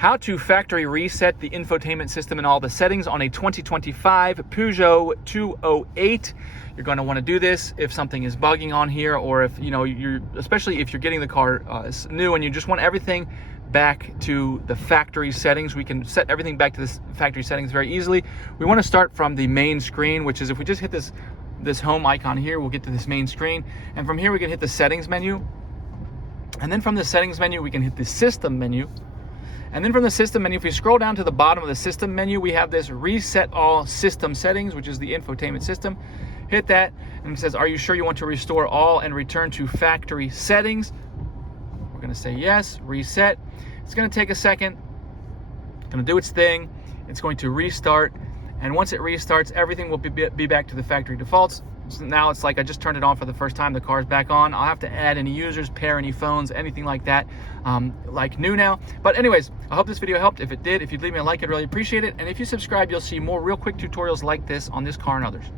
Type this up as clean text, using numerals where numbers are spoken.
how to factory reset the infotainment system and all the settings on a 2025 Peugeot 208. You're going to want to do this if something is bugging on here, or if especially if you're getting the car new and you just want everything back to the factory settings. We can set everything back to the factory settings very easily. We want to start from the main screen, which is if we just hit this home icon here, we'll get to this main screen, and from here we can hit the settings menu, and then from the settings menu we can hit the system menu. And then from the system menu, if we scroll down to the bottom of the system menu, we have this reset all system settings, which is the infotainment system. Hit that, and it says, are you sure you want to restore all and return to factory settings? We're gonna say yes, reset. It's gonna take a second. It's gonna do its thing. It's going to restart. And once it restarts, everything will be back to the factory defaults. So now it's like I just turned it on for the first time, the car's back on. I'll have to add any users, pair any phones, anything like that, like new now. But anyways, I hope this video helped. If it did, if you'd leave me a like, I'd really appreciate it. And if you subscribe, you'll see more real quick tutorials like this on this car and others.